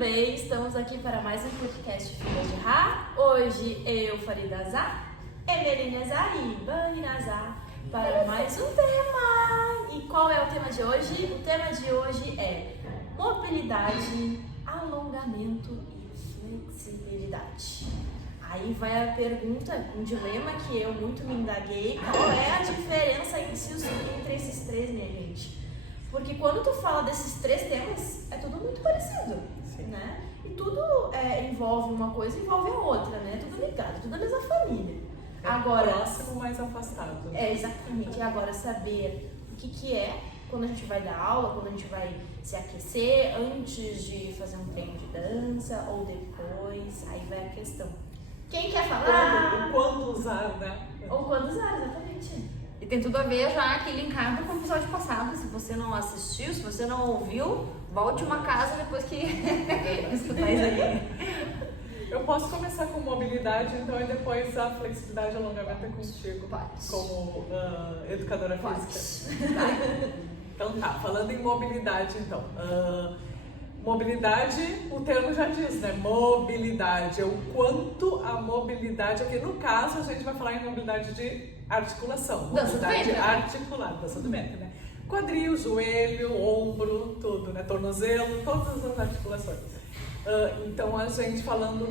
bem? Estamos aqui para mais um podcast Filha de Rá. Hoje eu, Farida Azar, Emeline Azar e Bani Azar para mais um tema. E qual é o tema de hoje? O tema de hoje é mobilidade, alongamento e flexibilidade. Aí vai a pergunta, um dilema que eu muito me indaguei. Qual é a diferença entre esses três, minha gente? Porque quando tu fala desses três temas, é tudo muito parecido, né? E tudo envolve uma coisa, envolve a outra, né? Tudo ligado, tudo da mesma família. Agora, próximo, mais afastado. Exatamente. E agora saber o que é quando a gente vai dar aula, quando a gente vai se aquecer, antes de fazer um treino de dança ou depois, aí vai a questão. Quem quer falar? Quando usar, né? Ou quando usar, exatamente. E tem tudo a ver já aqui linkado com o episódio passado. Se você não assistiu, se você não ouviu, volte uma casa depois que escutar isso aqui. Eu posso começar com mobilidade, então, e depois a flexibilidade e alongamento é contigo. Pode. Como educadora Pode. física. Então tá, falando em mobilidade, então. Mobilidade, o termo já diz, né? Mobilidade, é o quanto a mobilidade, aqui no caso a gente vai falar em mobilidade de articulação. Dança do mobilidade ventre, né? articular, dança do ventre, né? Quadril, joelho, ombro, tudo, né? Tornozelo, todas as articulações. Então a gente falando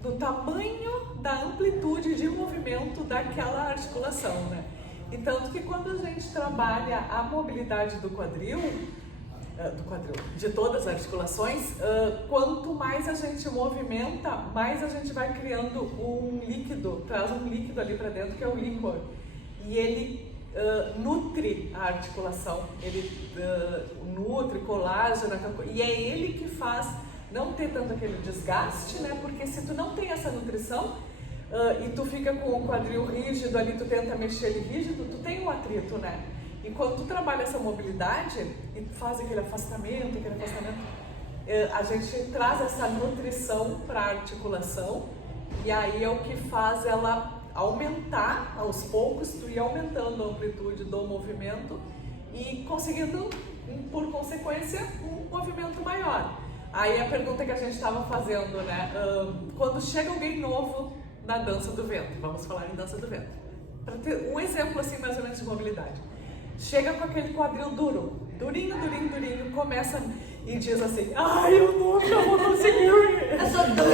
do tamanho da amplitude de movimento daquela articulação, né? E tanto que quando a gente trabalha a mobilidade do quadril, de todas as articulações, quanto mais a gente movimenta, mais a gente vai criando um líquido, traz um líquido ali para dentro que é o líquor. E ele nutre a articulação, ele nutre colágeno, e é ele que faz não ter tanto aquele desgaste, né? Porque se tu não tem essa nutrição e tu fica com o quadril rígido ali, tu tenta mexer ele rígido, tu tem um atrito, né? E quando tu trabalha essa mobilidade e faz aquele afastamento, a gente traz essa nutrição para a articulação e aí é o que faz ela aumentar aos poucos, tu ir aumentando a amplitude do movimento e conseguindo, por consequência, um movimento maior. Aí a pergunta que a gente estava fazendo, né? Quando chega alguém novo na dança do ventre, vamos falar em dança do ventre, para ter um exemplo assim mais ou menos de mobilidade. Chega com aquele quadril duro, durinho, começa e diz assim: ai, eu nunca vou conseguir. Eu sou dura.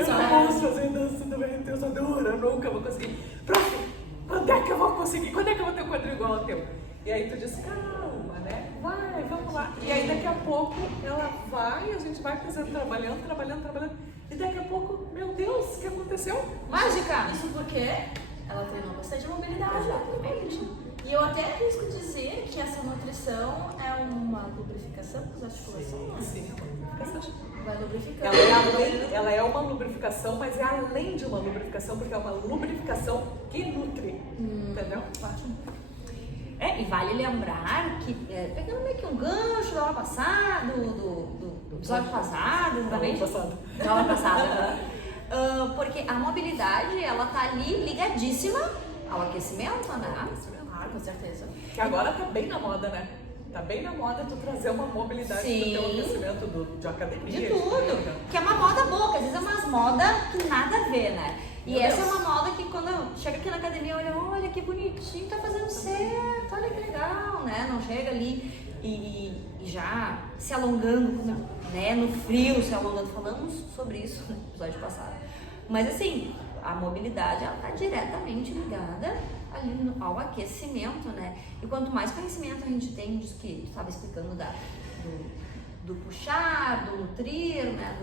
Eu não posso fazer dança do ventre, eu sou dura, eu nunca vou conseguir. Prof, quando é que eu vou conseguir? Quando é que eu vou ter um quadril igual ao teu? E aí tu diz: calma, né? Vai, vamos lá. E aí daqui a pouco ela vai, a gente vai fazendo, trabalhando. E daqui a pouco, meu Deus, o que aconteceu? Mágica! Isso porque ela treinou bastante mobilidade. Exatamente. E eu até arrisco dizer que essa nutrição é uma lubrificação das articulações. Sim, é uma lubrificação. Vai lubrificar. Ela é uma lubrificação, mas é além de uma lubrificação, porque é uma lubrificação que nutre. Entendeu? Ótimo. E vale lembrar que, pegando meio que um gancho da aula passada, do episódio passado, exatamente. Da aula passada. Porque a mobilidade, ela tá ali ligadíssima ao aquecimento, né? Claro, com certeza. Que agora tá bem na moda, né? Tá bem na moda tu trazer uma mobilidade pro teu aquecimento de academia. De tudo. Que é uma moda boa, que às vezes é umas modas que nada a ver, né? E essa é uma moda que quando chega aqui na academia, olha que bonitinho, tá fazendo certo, olha que legal, né? Não chega ali e já se alongando, né? No frio, se alongando. Falamos sobre isso no episódio passado. Mas assim, a mobilidade, ela tá diretamente ligada ali ao aquecimento, né? E quanto mais conhecimento a gente tem disso que tu estava explicando do puxar, do nutrir, né?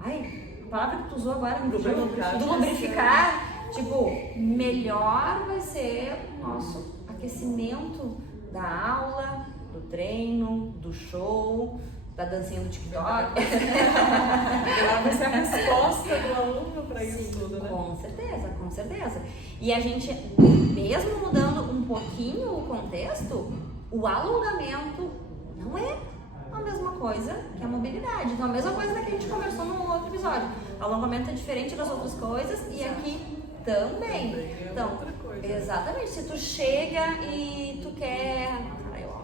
A palavra que tu usou agora, do lubrificar, tipo, melhor vai ser o nosso aquecimento da aula, do treino, do show, da dancinha do TikTok. Ela vai ser a resposta do aluno para isso tudo, né? Com certeza. E a gente, mesmo mudando um pouquinho o contexto, o alongamento não é a mesma coisa que a mobilidade. Então, a mesma coisa que a gente conversou no outro episódio. O alongamento é diferente das outras coisas e aqui também. É Então, outra coisa. exatamente. Se tu chega e tu quer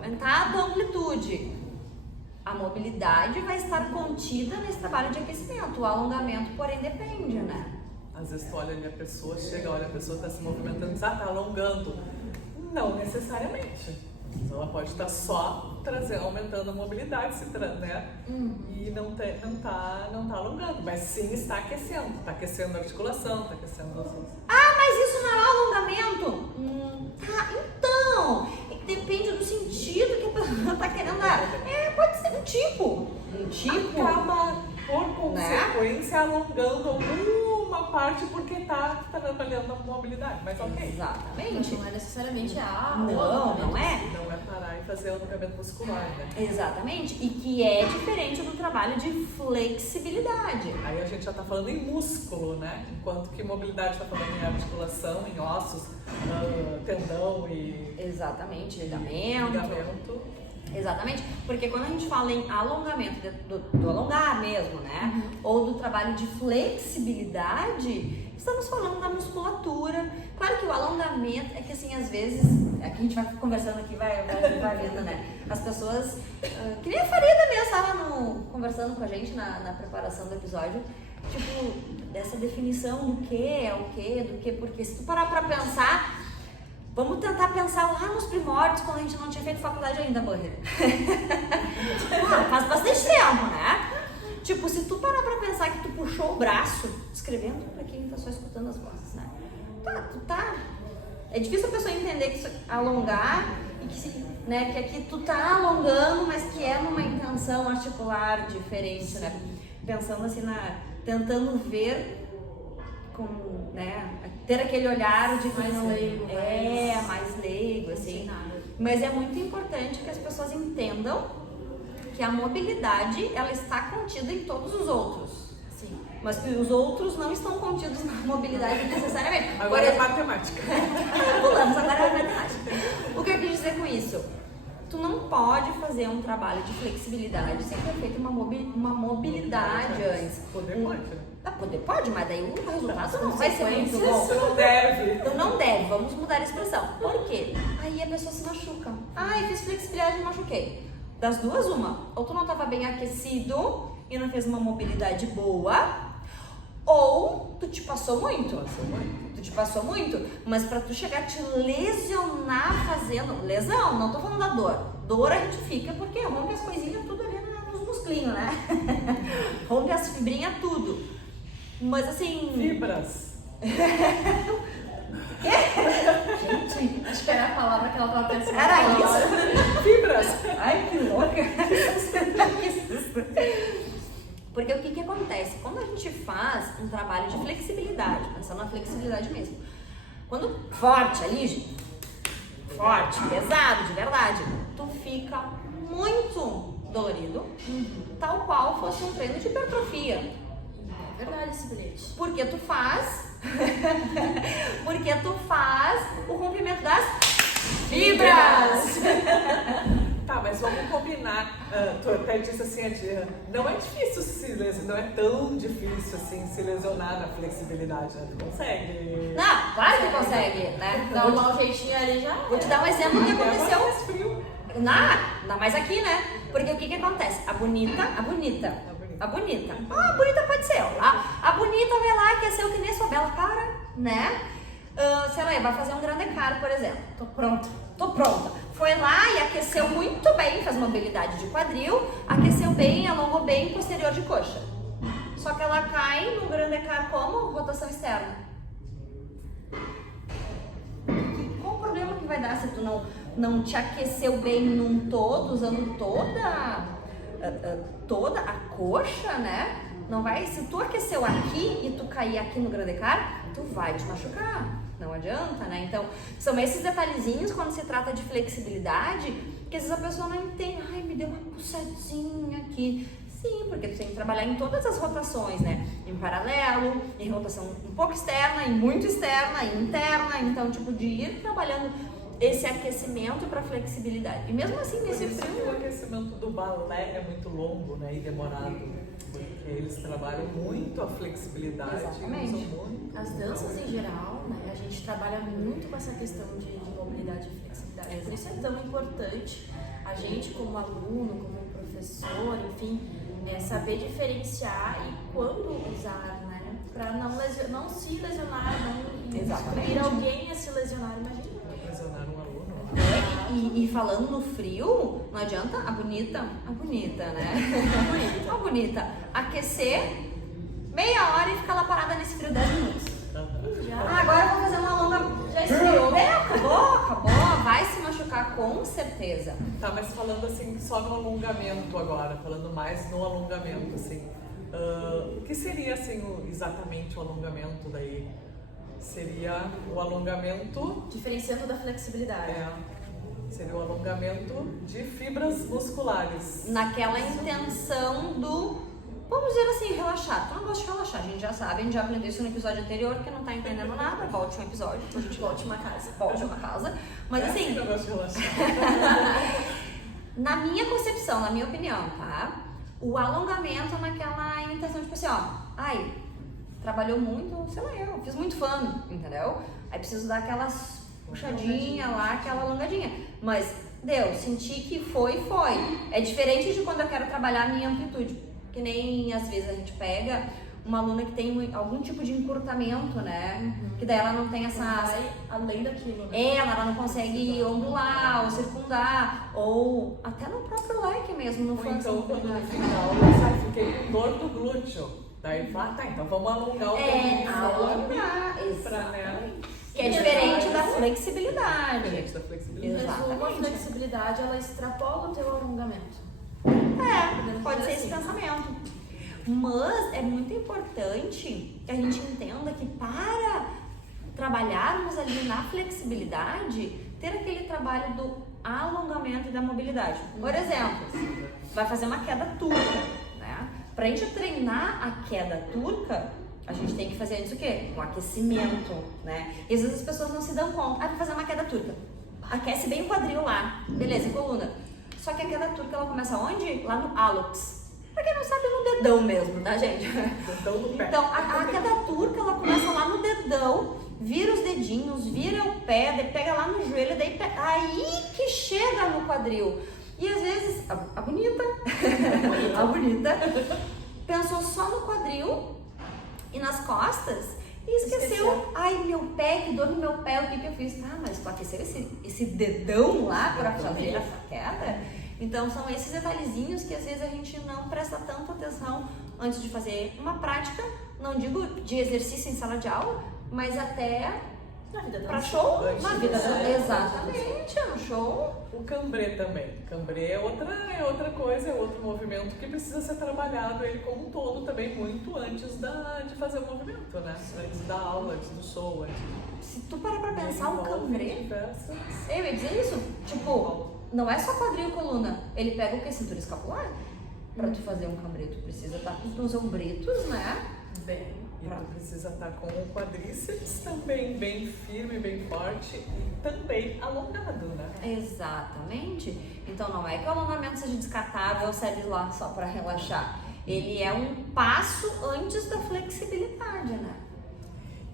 aumentar a tua amplitude. A mobilidade vai estar contida nesse trabalho de aquecimento. O alongamento, porém, depende, né? Às vezes tu olha ali a pessoa, chega, olha, a pessoa está se movimentando, está alongando. Não necessariamente. Ela pode estar só aumentando a mobilidade, né? E não tá alongando, mas sim está aquecendo. Está aquecendo a articulação, está aquecendo os ossos. Ah, mas isso não é alongamento? Tá, então, depende do sentido que a pessoa está querendo dar. Pode ser um tipo. Acaba, por consequência, alongando alguma parte porque tá trabalhando a mobilidade, mas ok. Exatamente. Não é necessariamente Não é. Não é parar e fazer alongamento muscular, né? Exatamente. E que é diferente do trabalho de flexibilidade. Aí a gente já tá falando em músculo, né? Enquanto que mobilidade tá falando em articulação, em ossos, tendão e... Exatamente, ligamento. Ligamento. Exatamente, porque quando a gente fala em alongamento, do alongar mesmo, né? Ou do trabalho de flexibilidade, estamos falando da musculatura. Claro que o alongamento é que assim, às vezes, aqui a gente vai conversando aqui, vai vendo, né? As pessoas, que nem a Farida mesmo estava conversando com a gente na preparação do episódio, tipo, dessa definição do que é o que, do que, porque se tu parar pra pensar, vamos tentar pensar lá nos primórdios, quando a gente não tinha feito faculdade ainda, Burger. Faz bastante tempo, né? Tipo, se tu parar pra pensar que tu puxou o braço, escrevendo pra quem tá só escutando as vozes, né? É difícil a pessoa entender que isso é alongar e que aqui tu tá alongando, mas que é numa intenção articular diferente, né? Pensando assim, tentando ver com, né, ter aquele olhar de mais leigo, mais leigo, assim. Mas é muito importante que as pessoas entendam que a mobilidade, ela está contida em todos os outros. Sim. Mas que os outros não estão contidos na mobilidade necessariamente. Agora é matemática. Pulamos, agora é matemática. O que eu quis dizer com isso? Tu não pode fazer um trabalho de flexibilidade sem ter feito uma mobilidade antes. Poder pode, né? Poder pode, mas daí o resultado não vai ser muito bom. Não deve. Então não deve, vamos mudar a expressão. Por quê? Aí a pessoa se machuca. Eu fiz flexibilidade e me machuquei. Das duas, uma. Ou tu não estava bem aquecido e não fez uma mobilidade boa, ou tu te passou muito. Tu te passou muito, mas pra tu chegar a te lesionar fazendo... Lesão, não tô falando da dor. Dor a gente fica porque rompe as coisinhas tudo ali nos musclinhos, né? Rompe as fibrinhas tudo. Mas assim... Fibras. Gente, acho que era a palavra que ela tava pensando. Era isso? Fibras. Ai, que louca. Porque o que acontece? Quando a gente faz um trabalho de flexibilidade, pensando na flexibilidade mesmo, quando forte ali, gente, forte, pesado, de verdade, tu fica muito dolorido, tal qual fosse um treino de hipertrofia. É verdade esse bilhete. Porque tu faz o rompimento das fibras. Tá, mas vamos combinar. Tu até disse assim, não é difícil se lesionar, não é tão difícil assim se lesionar na flexibilidade, né? Tu consegue. Não, claro que consegue, né? Dá um mau jeitinho ali já. Vou te dar um exemplo do que aconteceu. Mais frio. Ainda mais aqui, né? Porque o que acontece? A bonita pode ser, ó. A bonita vai lá, aqueceu que nem sua bela cara, né? Sei lá, vai fazer um grande car, por exemplo. Tô pronta. Foi lá e aqueceu muito bem, fez mobilidade de quadril, aqueceu bem, alongou bem posterior de coxa. Só que ela cai no grande car como? Rotação externa. Qual o problema que vai dar se tu não te aqueceu bem num todo, usando toda a coxa, né? Não vai, se tu aqueceu aqui e tu cair aqui no grande car, tu vai te machucar. Não adianta, né? Então, são esses detalhezinhos quando se trata de flexibilidade que às vezes a pessoa não entende. Ai, me deu uma puxadinha aqui. Sim, porque tu tem que trabalhar em todas as rotações, né? Em paralelo, em rotação um pouco externa, em muito externa, em interna. Então, tipo, de ir trabalhando esse aquecimento para flexibilidade. E mesmo assim, nesse frio... O aquecimento do balé é muito longo, né? E demorado. Porque eles trabalham muito a flexibilidade. Exatamente. Usam muito. As danças em geral, né? A gente trabalha muito com essa questão de mobilidade e flexibilidade. Por isso é tão importante a gente como aluno, como professor, enfim, saber diferenciar e quando usar, né? Pra não se lesionar, não Exatamente. ir alguém a se lesionar, imagina. Lesionar um aluno. E falando no frio, não adianta a bonita, né? A bonita aquecer meia hora e ficar lá parada nesse frio 10 minutos. Já. Agora eu vou fazer uma longa. Já esfriou. Acabou. Vai se machucar com certeza. Tá, mas falando assim, só no alongamento agora, falando mais no alongamento, assim, o que seria assim exatamente o alongamento daí? Seria o alongamento, Diferenciando da flexibilidade. seria o alongamento de fibras musculares. Naquela intenção do, vamos dizer assim, relaxar. Tu não gosta de relaxar, a gente já sabe, a gente já aprendeu isso no episódio anterior, que não tá entendendo nada, volte um episódio, a gente volte uma casa. Mas assim, Eu gosto de relaxar. na minha concepção, na minha opinião, tá? O alongamento naquela intenção, tipo assim, trabalhou muito, sei lá, eu fiz muito fã, entendeu? Aí preciso dar aquelas puxadinha lá, aquela alongadinha. Mas deu, senti que foi. É diferente de quando eu quero trabalhar a minha amplitude. Que nem às vezes a gente pega uma aluna que tem algum tipo de encurtamento, né? Que daí ela não tem essa... Vai além daquilo, né? Ela não consegue ondular ou circundar, ou até no próprio leque mesmo, no Ou fã. então, quando no final eu fiquei com dor do glúteo. Daí fala, tá, então vamos alongar o alongar, pra, né? Que é diferente da flexibilidade. Diferente da flexibilidade. Mas uma Exatamente. flexibilidade, ela extrapola o teu alongamento. Pode ser esse pensamento. Mas é muito importante que a gente entenda que para trabalharmos ali na flexibilidade, ter aquele trabalho do alongamento e da mobilidade. Por exemplo, vai fazer uma queda turca, né? Pra gente treinar a queda turca, a gente tem que fazer antes o quê? Um aquecimento, né? E às vezes as pessoas não se dão conta. Vai fazer uma queda turca. Aquece bem o quadril lá, beleza, coluna. Só que a queda turca, ela começa onde? Lá no hálux. Pra quem não sabe, no dedão mesmo, tá, gente? Dedão do pé. Então, a queda turca, ela começa lá no dedão, vira os dedinhos, vira o pé, daí pega lá no joelho, daí aí que chega no quadril. E às vezes, a bonita, pensou só no quadril e nas costas e esqueceu. Ai, meu pé, que dor no meu pé, o que eu fiz? Ah, mas tu aqueceu esse dedão lá pra fazer essa queda? Então são esses detalhezinhos que às vezes a gente não presta tanta atenção antes de fazer uma prática, não digo de exercício em sala de aula, mas até Na vida pra dança. show, na vida É. exatamente, no show. O cambrê também. Cambrê é outra coisa, é outro movimento que precisa ser trabalhado ele como um todo também muito antes de fazer o movimento, né? Antes da aula, antes do show, antes Se tu parar pra pensar, o envolve cambrê, diversas- eu ia dizer isso, tipo, não é só quadril e coluna, ele pega o que? Cintura escapular? Pra tu fazer um cambrê, tu precisa estar com os ombretos, né? Bem. E tu precisa estar com o quadríceps também bem firme, bem forte e também alongado, né? Exatamente. Então não é que o alongamento seja descartável ou serve lá só para relaxar. Ele é um passo antes da flexibilidade, né?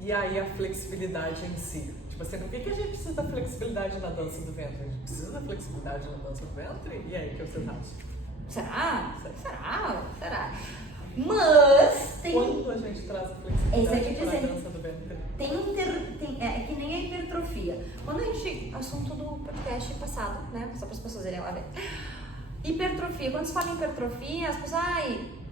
E aí a flexibilidade em si. Tipo assim, por que a gente precisa da flexibilidade na dança do ventre? A gente precisa da flexibilidade na dança do ventre? E aí, o que vocês acham? Será? Mas tem... Quando a gente traz a flexibilidade Isso eu ia para a dizer. dança do ventre? É que nem a hipertrofia. Quando a gente... Assunto do podcast passado, né? Só para as pessoas irem lá ver. Hipertrofia. Quando se fala em hipertrofia, as pessoas...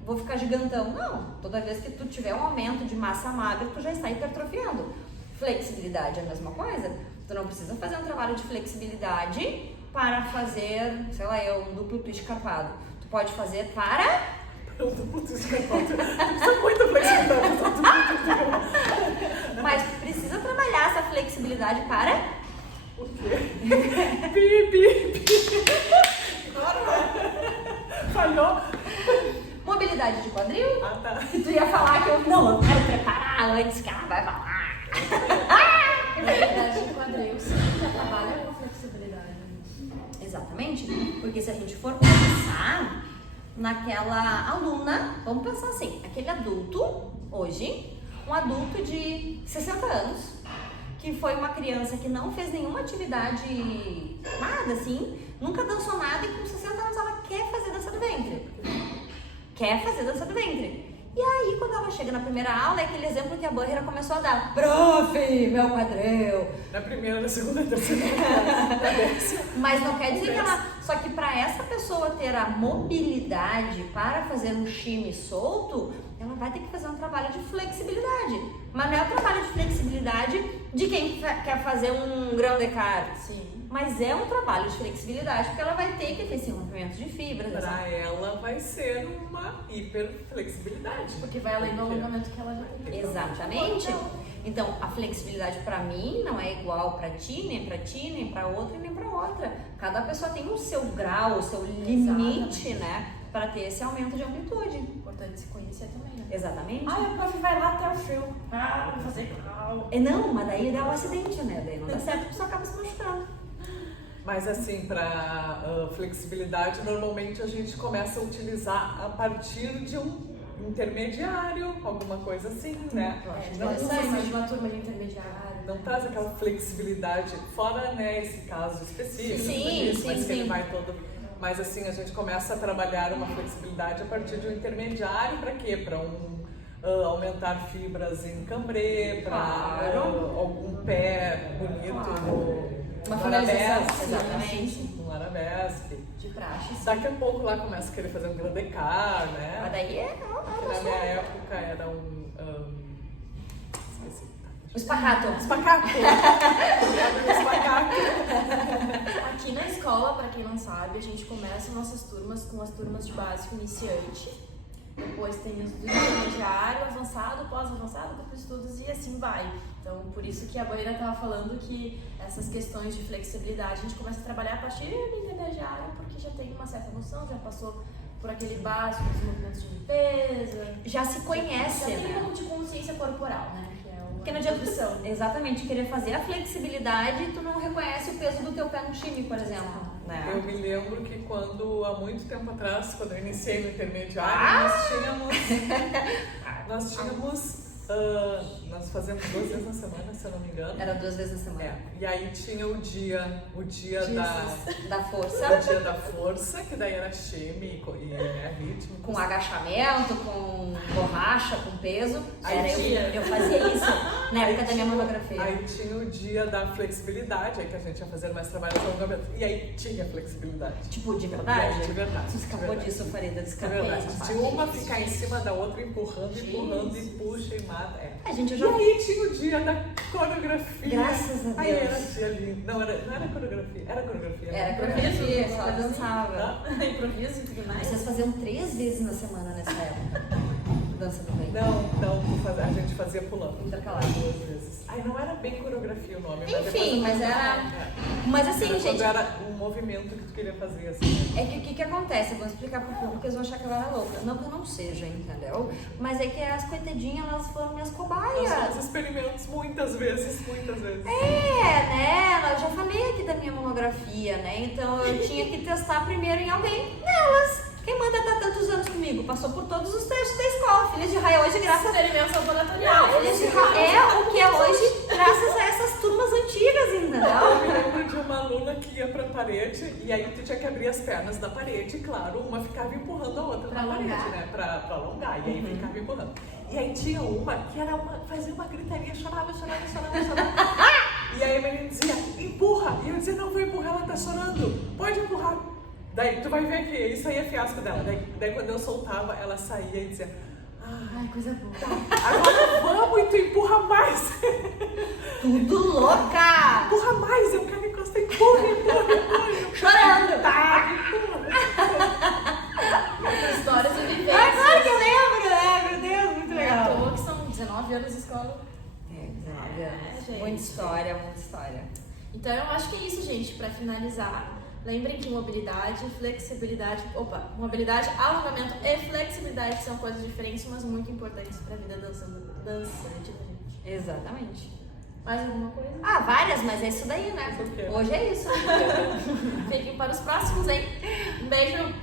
Vou ficar gigantão. Não. Toda vez que tu tiver um aumento de massa magra, tu já está hipertrofiando. Flexibilidade é a mesma coisa. Tu não precisa fazer um trabalho de flexibilidade para fazer, sei lá, um duplo twist carpado. Tu pode fazer para... Eu tô muito escapado. Precisa muita flexibilidade. Mas tu precisa trabalhar essa flexibilidade para... O quê? Pi. Falhou? Mobilidade de quadril. Ah, tá. E tu ia falar que eu quero preparar antes que ela vai falar. Flexibilidade de quadril, sim, já trabalha com flexibilidade. Exatamente, porque se a gente for pensar naquela aluna, vamos pensar assim, aquele adulto, hoje, um adulto de 60 anos, que foi uma criança que não fez nenhuma atividade, nada assim, nunca dançou nada e com 60 anos ela quer fazer dança do ventre. Quer fazer dança do ventre. E aí, quando ela chega na primeira aula, é aquele exemplo que a Bárbara começou a dar. Prof, meu quadril. Na primeira, na segunda, na terceira, na décima. Mas não quer dizer que ela... Só que para essa pessoa ter a mobilidade para fazer um shimmy solto, ela vai ter que fazer um trabalho de flexibilidade. Mas não é o trabalho de flexibilidade de quem quer fazer um grão de carne. Sim. Mas é um trabalho de flexibilidade, porque ela vai ter que ter esse rompimento de fibras. Para ela vai ser uma hiperflexibilidade. Porque vai além do alongamento que ela já tem. Exatamente. Então, a flexibilidade para mim não é igual para ti, nem para ti, nem para outra e nem para outra. Cada pessoa tem o seu grau, o seu limite, né? Para ter esse aumento de amplitude. Importante se conhecer também, né? Exatamente. Ai, a prof vai lá até o fio. Ah, vou fazer cal. Não, mas daí dá um acidente, né? Daí não dá certo, a pessoa acaba se machucando. Mas assim, para flexibilidade, normalmente a gente começa a utilizar a partir de um intermediário, alguma coisa assim, né? Não sai mais de uma turma de intermediário. Não traz aquela flexibilidade, fora, né, esse caso específico, Sim, mas que ele sim. vai todo... Mas assim, a gente começa a trabalhar uma flexibilidade a partir de um intermediário, para quê? Para aumentar fibras em cambrê, para Claro. algum pé bonito, Claro. no Uma finalização, arabesque, exatamente. no arabesque. De praxe. Daqui a pouco lá começa a querer fazer um grande car, né? Mas daí é... Na minha época era esqueci. O espacato. Espacato! Espacato! Aqui na escola, pra quem não sabe, a gente começa nossas turmas com as turmas de básico iniciante. Depois tem os do intermediário, avançado, pós-avançado, depois estudos e assim vai. Então, por isso que a Boeira estava falando que essas questões de flexibilidade a gente começa a trabalhar a partir do intermediário, porque já tem uma certa noção, já passou por aquele básico dos movimentos de limpeza. Já se conhece, Já tem um né? pouco de consciência corporal, né? Que é Porque uma não adianta introdução. tu, exatamente, querer fazer a flexibilidade e tu não reconhece o peso do teu pé no time, por exemplo. Né? Eu me lembro que quando, há muito tempo atrás, quando eu iniciei no intermediário, nós fazemos 2 vezes na semana, se eu não me engano. Era 2 vezes na semana. E aí tinha o dia Da força, o dia da força, que daí era shimmy e né, ritmo. com agachamento, com borracha, com peso. Aí Eu fazia isso na época da minha monografia. Aí tinha o dia da flexibilidade, aí que a gente ia fazer mais trabalho de alongamento. E aí tinha flexibilidade. Tipo, de E verdade? aí, de verdade. Tu escapou de verdade. disso, Farida, De escapei verdade. essa De parte. uma ficar em cima da outra, empurrando, e puxa e mata. A gente E já... aí tinha o dia da coreografia. Graças a Aí Deus. era dia lindo. Não era coreografia, era coreografia. né? Era coreografia, só dançava. Tá? Improviso e tudo mais. Vocês faziam 3 vezes na semana nessa época. Dança do bem. Não, a gente fazia pulando. Intercalado. 2 vezes. Aí não era bem coreografia o nome, mas Enfim, depois mas era... É. Mas assim, Era gente... quando era um movimento que tu queria fazer, assim. É que o que acontece? Eu vou explicar pro público, porque eles vão achar que eu era louca. Não que eu não seja, entendeu? Mas é que as coitadinhas, elas foram minhas Nós cobaias. fizemos experimentos muitas vezes. Né? Eu já falei aqui da minha monografia, né? Então eu tinha que testar primeiro em alguém. Nelas. Quem manda estar tantos anos comigo? Passou por todos os testes da escola. Filhas de Raia hoje, graças a Experimentos laboratoriais. Filhas de Raia é o que é hoje, graças a essas turmas antigas, Eu entendeu? me lembro de uma aluna que ia pra parede e aí tu tinha que abrir as pernas da parede, e claro, uma ficava empurrando a outra Pra na parede, alongar. né? Pra alongar, e aí ficava empurrando. E aí tinha uma que fazia uma gritaria, chorava. E aí a menina dizia, empurra! E eu dizia, não vou empurrar, ela tá chorando, pode empurrar. Daí tu vai ver que isso aí é fiasco dela. Daí quando eu soltava, ela saía e dizia, Ai, coisa boa. agora vamos e tu empurra mais. Tudo louca! Empurra mais, eu quero encostar, empurra. Chorando! Histórias e vivências. Agora que eu lembro, né? Meu Deus, muito Não é à legal. toa que são 19 anos de escola. 19 anos. gente. Muita história, muita história. Então eu acho que é isso, gente, pra finalizar. Lembrem que mobilidade, mobilidade, alongamento e flexibilidade são coisas diferentes, mas muito importantes pra vida dançante da gente. Exatamente. Mais alguma coisa? Ah, várias, mas é isso daí, né? Isso o quê? Hoje é isso. Fiquem para os próximos, hein? Um beijo!